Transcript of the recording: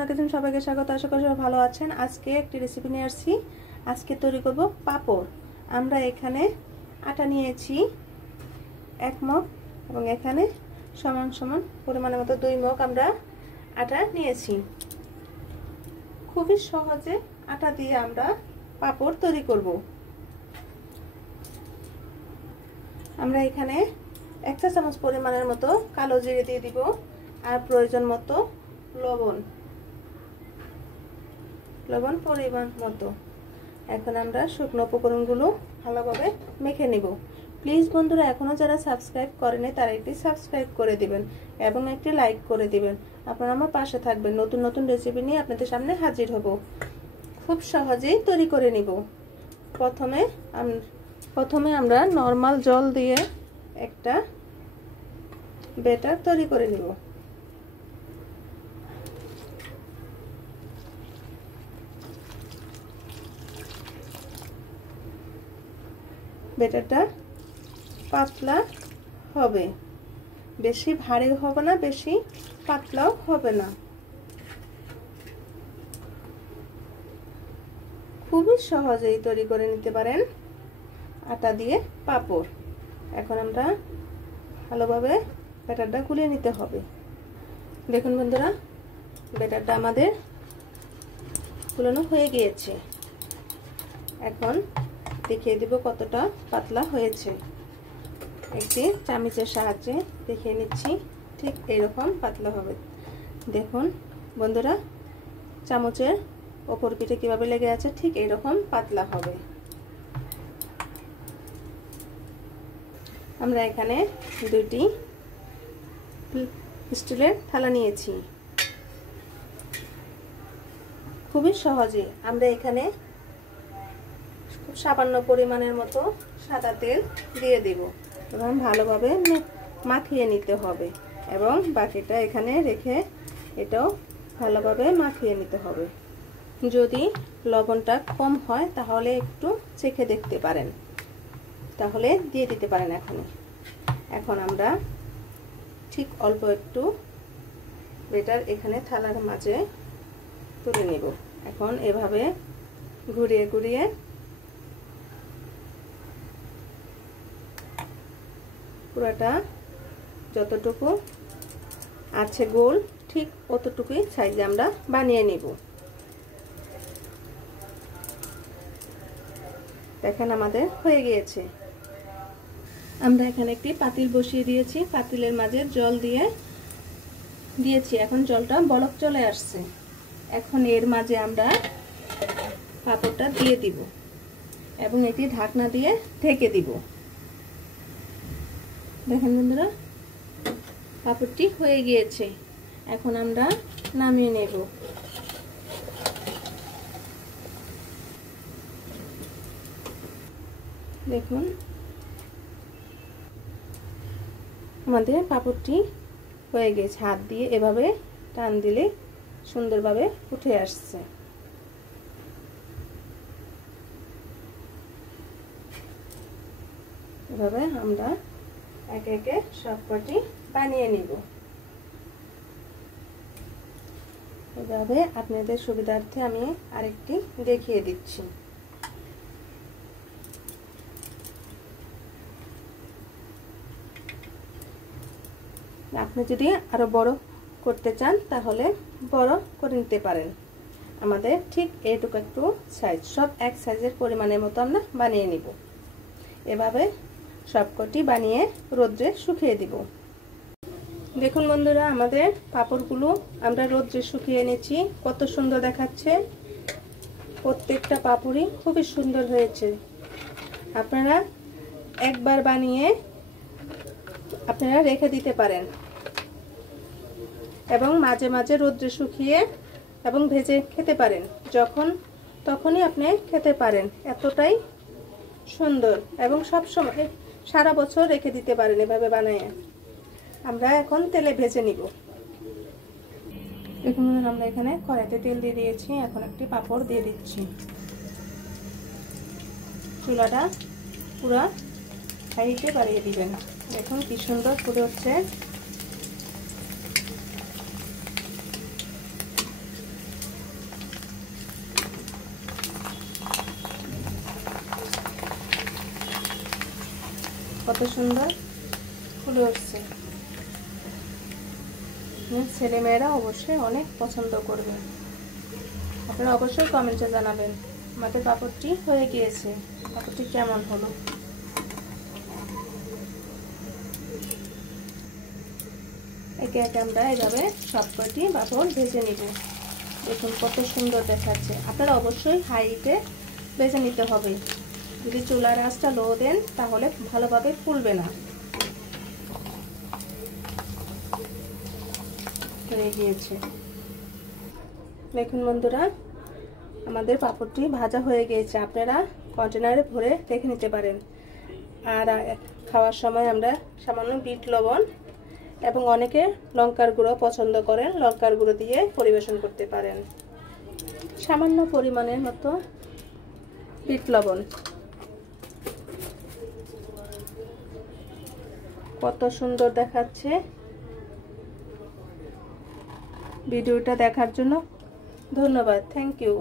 সবাইকে স্বাগত। আশা করি সবাই ভালো আছেন। আজকে একটি রেসিপি নিয়ে আসছি। আজকে তৈরি করব পাপড়। আমরা এখানে আটা নিয়েছি 1 মগ এবং এখানে সমান সমান পরিমাণের মতো 2 মগ আমরা আটা নিয়েছি। খুবই সহজে আটা দিয়ে আমরা পাপড় তৈরি করব। আমরা এখানে 1 চা চামচ পরিমাণের মতো কালো জিরে দিয়ে দিব আর প্রয়োজন মতো লবণ পরিমাণ মতো। এখন আমরা শুকনো উপকরণগুলো ভালোভাবে মেখে নিব। প্লিজ বন্ধুরা, এখনো যারা সাবস্ক্রাইব করেনি তারা একটি সাবস্ক্রাইব করে দিবেন এবং একটি লাইক করে দিবেন। আপনারা আমার পাশে থাকবেন। নতুন নতুন রেসিপি নিয়ে আপনাদের সামনে হাজির হব। খুব সহজেই তৈরি করে নিব। প্রথমে আমরা নরমাল জল দিয়ে একটা ব্যাটার তৈরি করে নিব। ব্যাটারটা পাতলা হবে, বেশি ভারী হবে না, বেশি পাতলাও হবে না। খুবই সহজেই তৈরি করে নিতে পারেন আটা দিয়ে পাপড়। এখন আমরা ভালোভাবে ব্যাটারটা গুলিয়ে নিতে হবে। দেখুন বন্ধুরা, ব্যাটারটা আমাদের গুলানো হয়ে গিয়েছে। এখন দেখিয়ে দিব কতটা পাতলা হয়েছে। একটি চামচের সাহায্যে দেখিয়ে নিচ্ছি। ঠিক এইরকম পাতলা হবে। দেখুন বন্ধুরা, চামচের ওপর পিঠে কিভাবে লেগে আছে, ঠিক এইরকম পাতলা হবে। আমরা এখানে 2টি স্টিলের থালা নিয়েছি। খুবই সহজে আমরা এখানে খুব সামান্য পরিমাণের মতো সাদা তেল দিয়ে দেব এবং ভালোভাবে মাখিয়ে নিতে হবে এবং বাকিটা এখানে রেখে এটাও ভালোভাবে মাখিয়ে নিতে হবে। যদি লবণটা কম হয় তাহলে একটু চেখে দেখতে পারেন, তাহলে দিয়ে দিতে পারেন এখন আমরা ঠিক অল্প একটু ব্যাটার এখানে থালার মাঝে তুলে নেব। এখন এভাবে ঘুরিয়ে ঘুরিয়ে পুরোটা যতটুকু আছে গোল, ঠিক অতটুকুই সাইজে আমরা বানিয়ে নিব। দেখেন আমাদের হয়ে গিয়েছে। আমরা এখানে একটি পাতিল বসিয়ে দিয়েছি। পাতিলের মাঝে জল দিয়েছি। এখন জলটা বলক চলে আসছে। এখন এর মাঝে আমরা পাপড়টা দিয়ে দিব এবং এটি ঢাকনা দিয়ে ঢেকে দিব। দেখেন বন্ধুরা, পাপড়টি হয়ে গিয়েছে। এখন আমরা নামিয়ে নেব। দেখুন আমাদের পাপড়টি হয়ে গেছে। হাত দিয়ে এভাবে টান দিলে সুন্দরভাবে উঠে আসছে। এভাবে আমরা একে একে সবকটি বানিয়ে নিব। এভাবে আপনাদের সুবিধার্থে আমি আরেকটি দেখিয়ে দিচ্ছি। আপনি যদি আরো বড় করতে চান তাহলে বড় করে নিতে পারেন। আমাদের ঠিক এইটুকু একটু সাইজ, সব এক সাইজের পরিমাণের মতো আমরা বানিয়ে নিব। এভাবে সবকটি বানিয়ে রোদ্রে শুকিয়ে দিব। দেখুন বন্ধুরা, আমাদের পাপড়গুলো আমরা রোদ্রে শুকিয়ে এনেছি। কত সুন্দর দেখাচ্ছে। প্রত্যেকটা পাপড়ই খুবই সুন্দর হয়েছে। আপনারা একবার বানিয়ে আপনারা রেখে দিতে পারেন এবং মাঝে মাঝে রোদ্রে শুকিয়ে এবং ভেজে খেতে পারেন। তখনই আপনি খেতে পারেন। এতটাই সুন্দর এবং সব সময় সারা বছর রেখে দিতে পারেন এভাবে বানিয়ে। আমরা এখন তেলে ভেজে নিব। দেখুন আমরা এখানে কড়াইতে তেল দিয়ে দিয়েছি। এখন একটি পাপড় দিয়ে দিচ্ছি। চুলাটা পুরো হাইতে বাড়িয়ে দিবেন। দেখুন কি সুন্দর ফুটে হচ্ছে। কত সুন্দর ফুলে উঠছে। ছেলেমেয়েরা অবশ্যই অনেক পছন্দ করবে। আপনারা অবশ্যই কমেন্টে জানাবেন আমাদের পাপড়টি হয়ে গিয়েছে, পাপড়টি কেমন হলো। একে একে আমরা এইভাবে সবকটি পাপড় ভেজে নিব। দেখুন কত সুন্দর দেখাচ্ছে। আপনারা অবশ্যই হাই হিটে ভেজে নিতে হবে। যদি চুলার আঁচটা লো দেন তাহলে ভালোভাবে ফুলবে না। হয়ে গিয়েছে। দেখুন বন্ধুরা, আমাদের পাপড়টি ভাজা হয়ে গিয়েছে। আপনারা কন্টেনারে ভরে রেখে নিতে পারেন। আর খাওয়ার সময় আমরা সামান্য বিট লবণ এবং অনেকে লঙ্কার গুঁড়ো পছন্দ করেন, লঙ্কার গুঁড়ো দিয়ে পরিবেশন করতে পারেন। সামান্য পরিমাণের মতো বিট লবণ। কত সুন্দর দেখাচ্ছে। ভিডিওটা দেখার জন্য ধন্যবাদ। Thank you.